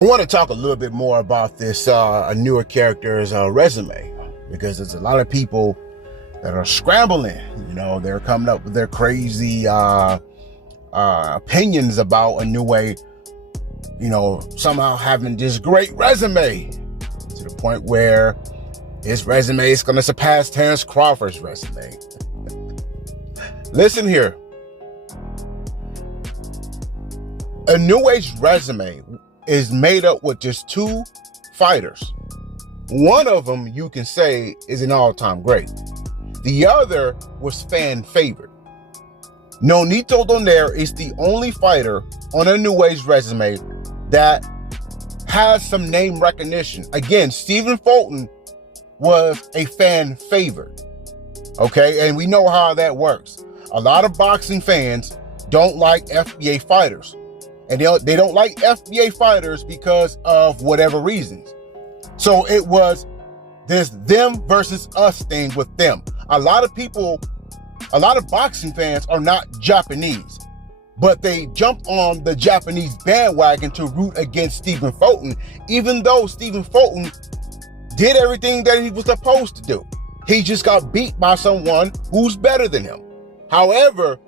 I want to talk a little bit more about this a newer character's resume, because there's a lot of people that are scrambling. They're coming up with their crazy opinions about Inoue, somehow having this great resume to the point where his resume is going to surpass Terrence Crawford's resume. Listen here. Inoue's resume is made up with just two fighters. One of them you can say is an all-time great. The other was fan favorite. Nonito Donaire is the only fighter on Inoue's resume that has some name recognition. Again, Stephen Fulton was a fan favorite. Okay, and we know how that works. A lot of boxing fans don't like FBA fighters. And they don't like FBA fighters because of whatever reasons. So it was this them versus us thing with them. A lot of boxing fans are not Japanese, but they jump on the Japanese bandwagon to root against Stephen Fulton, even though Stephen Fulton did everything that he was supposed to do. He just got beat by someone who's better than him. However,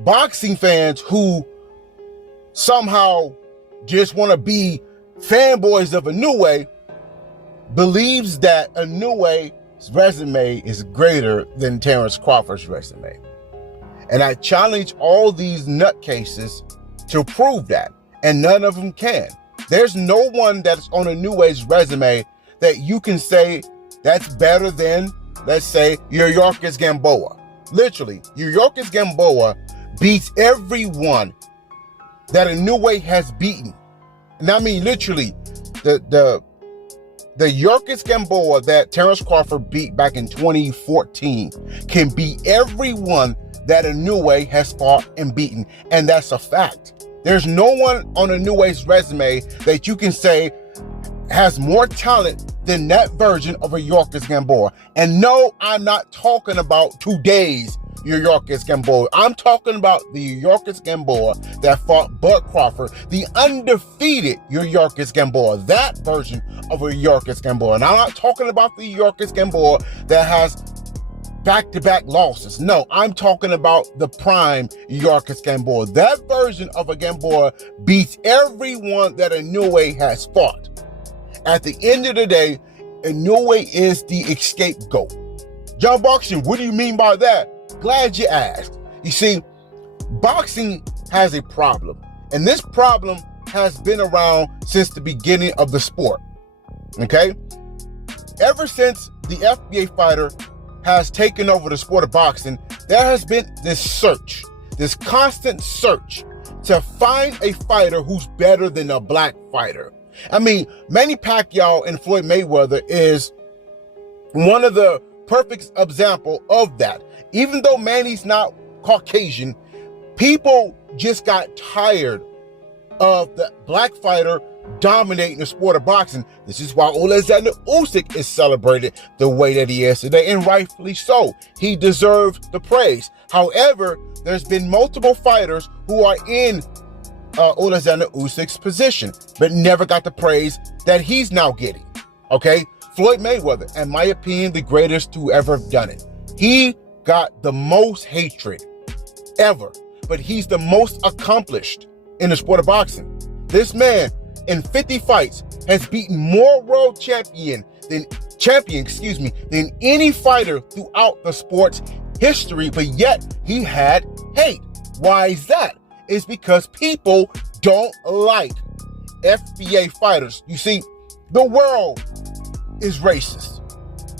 boxing fans who somehow just want to be fanboys of Inoue believes that Inoue's resume is greater than Terrence Crawford's resume. And I challenge all these nutcases to prove that, and none of them can. There's no one that's on Inoue's resume that you can say that's better than, let's say, Yuriorkis Gamboa. Literally, Yuriorkis Gamboa beats everyone that Inoue has beaten. And I mean literally, the Yuriorkis Gamboa that Terrence Crawford beat back in 2014 can beat everyone that Inoue has fought and beaten. And that's a fact. There's no one on Inoue's resume that you can say has more talent than that version of a Yuriorkis Gamboa. And no, I'm not talking about today's Yuriorkis Gamboa. I'm talking about the Yuriorkis Gamboa that fought Bud Crawford, the undefeated Yuriorkis Gamboa, that version of a Yuriorkis Gamboa. And I'm not talking about the Yuriorkis Gamboa that has back-to-back losses. No, I'm talking about the prime Yuriorkis Gamboa. That version of a Gamboa beats everyone that Inoue has fought. At the end of the day, Inoue is the scapegoat. John Boxing, what do you mean by that? Glad you asked. You see, boxing has a problem, and this problem has been around since the beginning of the sport. Okay? Ever since the FBA fighter has taken over the sport of boxing, there has been this constant search to find a fighter who's better than a black fighter. I mean, Manny Pacquiao and Floyd Mayweather is one of the perfect example of that. Even though Manny's not Caucasian, people just got tired of the black fighter dominating the sport of boxing. This is why Alexander Usyk is celebrated the way that he is today, and rightfully so. He deserves the praise. However, there's been multiple fighters who are in Alexander Usyk's position, but never got the praise that he's now getting. Okay? Floyd Mayweather, in my opinion, the greatest to ever have done it. He got the most hatred ever, but he's the most accomplished in the sport of boxing. This man, in 50 fights, has beaten more world champion than any fighter throughout the sport's history, but yet he had hate. Why is that? It's because people don't like FBA fighters. You see, the world is racist.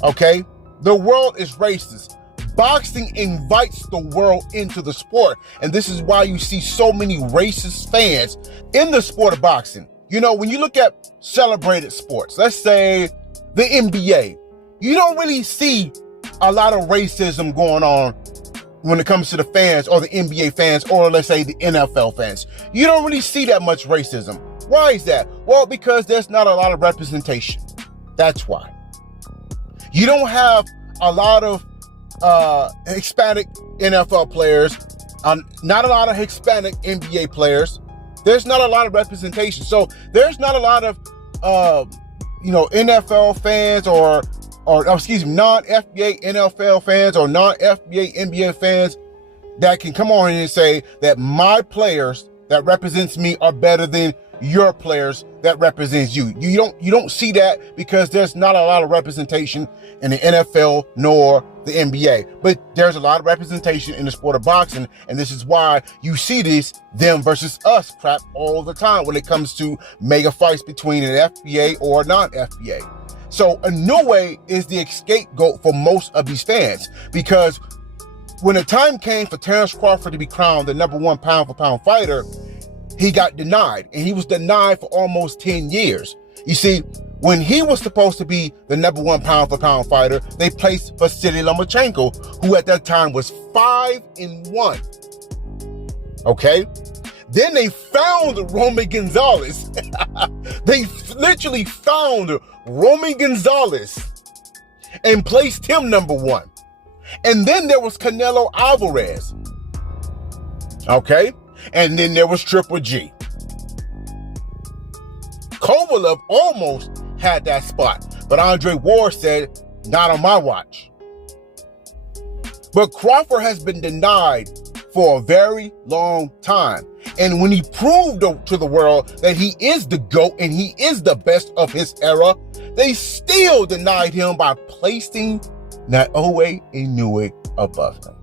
Okay? The world is racist. Boxing invites the world into the sport, and this is why you see so many racist fans in the sport of boxing. When you look at celebrated sports, let's say the NBA, you don't really see a lot of racism going on when it comes to the fans, or the NBA fans, or let's say the NFL fans. You don't really see that much racism. Why is that? Well, because there's not a lot of representation. That's why. You don't have a lot of Hispanic NFL players, not a lot of Hispanic NBA players. There's not a lot of representation. So there's not a lot of, NFL fans or non-FBA NFL fans or non-FBA NBA fans that can come on and say that my players that represents me are better than your players that represents you. You don't see that because there's not a lot of representation in the NFL nor the NBA. But there's a lot of representation in the sport of boxing, and this is why you see this them versus us crap all the time when it comes to mega fights between an FBA or non-FBA. So Inoue is the scapegoat for most of these fans, because when the time came for Terrence Crawford to be crowned the #1 pound-for-pound fighter, he got denied, and he was denied for almost 10 years. You see, when he was supposed to be the #1 pound-for-pound fighter, they placed Vasily Lomachenko, who at that time was 5-1. Okay? Then they found Roman Gonzalez. They literally found Roman Gonzalez and placed him #1. And then there was Canelo Alvarez. Okay? And then there was Triple G. Kovalev almost had that spot, but Andre Ward said, not on my watch. But Crawford has been denied for a very long time. And when he proved to the world that he is the GOAT and he is the best of his era, they still denied him by placing Naoya Inoue above him.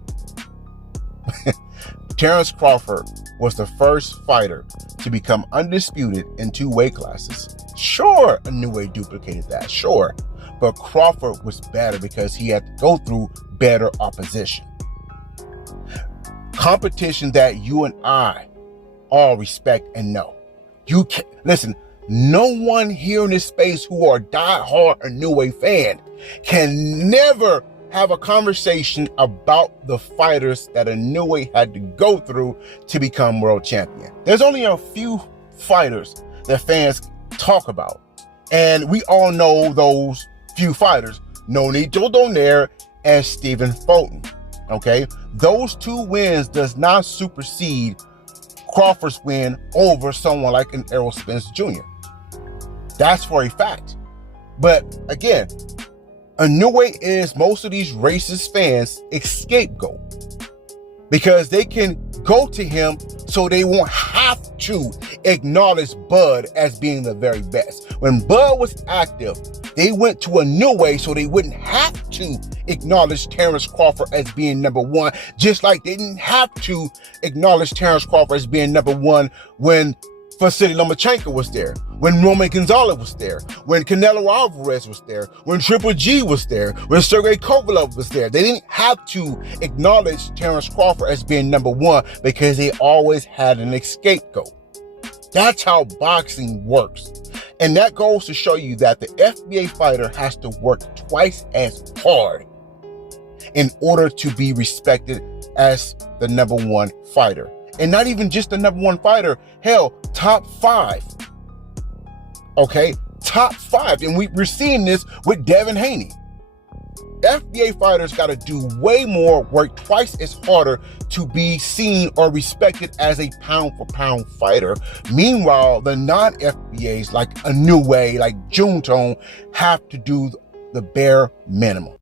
Terrence Crawford was the first fighter to become undisputed in 2 weight classes. Sure, Inoue duplicated that, sure. But Crawford was better because he had to go through better opposition. Competition that you and I all respect and know. You can listen, no one here in this space who are diehard Inoue fan can never have a conversation about the fighters that Inoue had to go through to become world champion. There's only a few fighters that fans talk about, and we all know those few fighters: Nonito Donaire and Stephen Fulton. Okay, those 2 wins does not supersede Crawford's win over someone like an Errol Spence Jr. That's for a fact. But again, Inoue is most of these racist fans' scapegoat, because they can go to him so they won't have to acknowledge Bud as being the very best. When Bud was active, they went to Inoue so they wouldn't have to acknowledge Terrence Crawford as being #1, just like they didn't have to acknowledge Terrence Crawford as being #1 when Vasily Lomachenko was there, when Roman Gonzalez was there, when Canelo Alvarez was there, when Triple G was there, when Sergey Kovalev was there. They didn't have to acknowledge Terrence Crawford as being #1 because they always had an scapegoat. That's how boxing works. And that goes to show you that the FBA fighter has to work twice as hard in order to be respected as the #1 fighter. And not even just the #1 fighter, hell, top 5. Okay, top 5. And we're seeing this with Devin Haney. FBA fighters got to do way more, work twice as harder to be seen or respected as a pound-for-pound fighter. Meanwhile, the non-FBAs like Inoue, like Junetone, have to do the bare minimum.